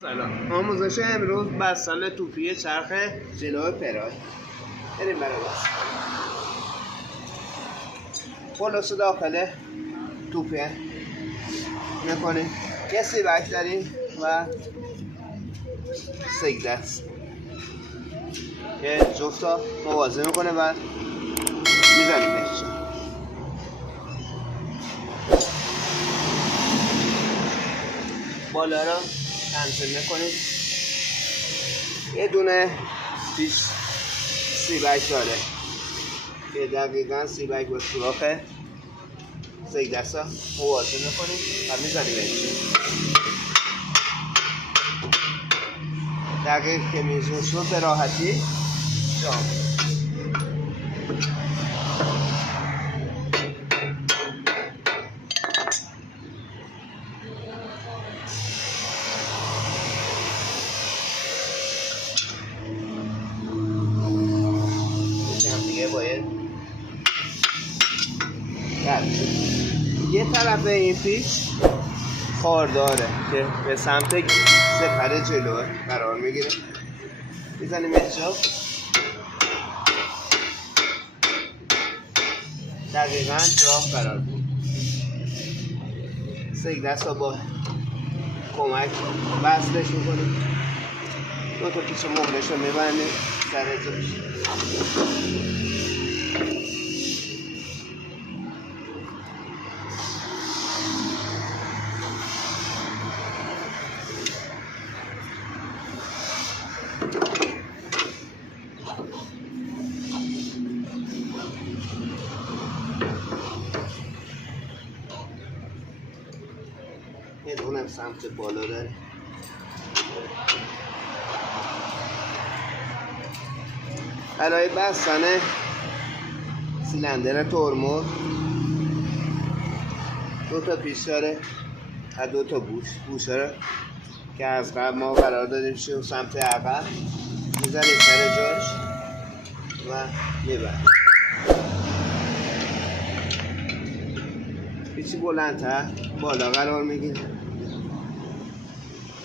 سلام. آموزش امروز بستن توپی چرخ جلو پراید. بریم برای بستن. خلاصه داخل توپه میکنیم. یه سیبک داریم و سگده است که جفتا موازه میکنه و میزنیم بهش. بالا رو تنظیم میکنیم. یه دونه پیش سیبک داره که دقیقا سیبک با سوراخ سگدستا موازه میکنیم و میزنیم بهش. دقیق که میزون شد به راحتی جام. باید یه طرف این پیچ خارداره که به سمت سپر جلو قرار میگیره. میزنیم اینجا دقیقا جا قرار بود. سگدست ها با کمک وصلش میکنیم. دو تا پیچ مهرش رو میبندیم سر جاش. یه دونم سمت بالا داره. برای بستن سیلندر ترمز دو تا پیچ داره و دو تا بوش داره که از قبل ما قرار دادیم شو سمت عقب. میزنیم سر جاش و میبریم. پیچی بلندتر بالا قرار میگیره،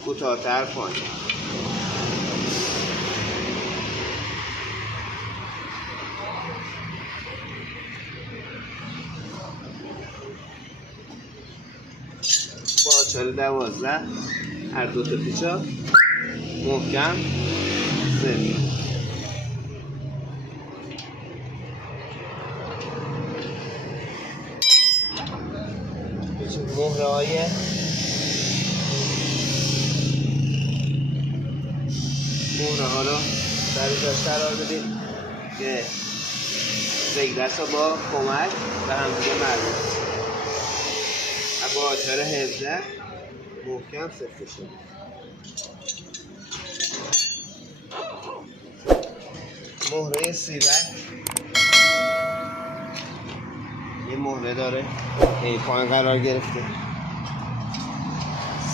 کوتاه‌تر پایین. با آچار 12 هر دو تا پیچا محکم زد. مهره های مهره ها رو در جاش قرار بدیم که سگدست ها با کمک به همدیگه مربوط و با آچار 17 محکم سفته شد. مهره سیبک یه مهره داره این پایین قرار گرفته.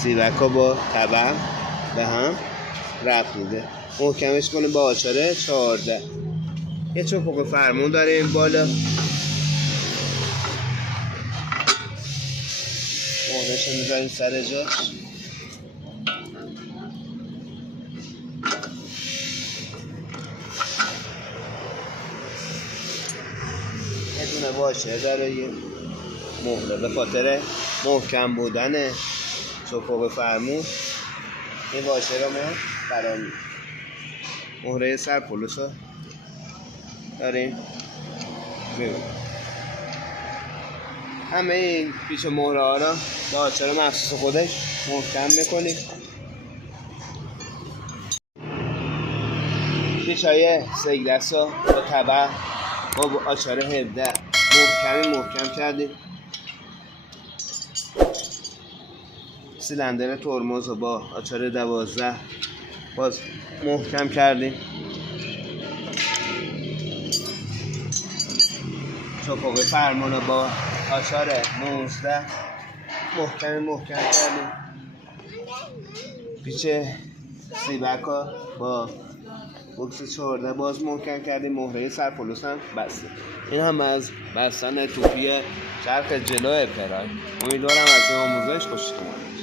سیبک ها با تبع به هم ربط میده. محکمش کنه با آچار 14. یه چوپق فرمون داره این بالا. مهرهش رو میذاریم سر جاش. یه دونه واشه داره یه مهره به خاطر محکم بودن چوپق فرمون این واشه رو ما قرار میدیم. مهره سرپولوس رو داریم میبینیم. همه این پیچ مهره ها رو با آچار مخصوص خودش محکم میکنیم. پیچ های سگدست ها با تبع با آچار 17 محکم کردیم. سیلندر ترمز رو با آچار 12 باز محکم کردیم. چوپق فرمون رو با آچار 19 محکم کردیم. پیچ سیبک ها با بوکس 14 باز محکم کردیم. مهره سرپولوس هم بسته. این هم از بستن توپی چرخ جلو پراید. امیدوارم از این آموزش خوشتون اومد.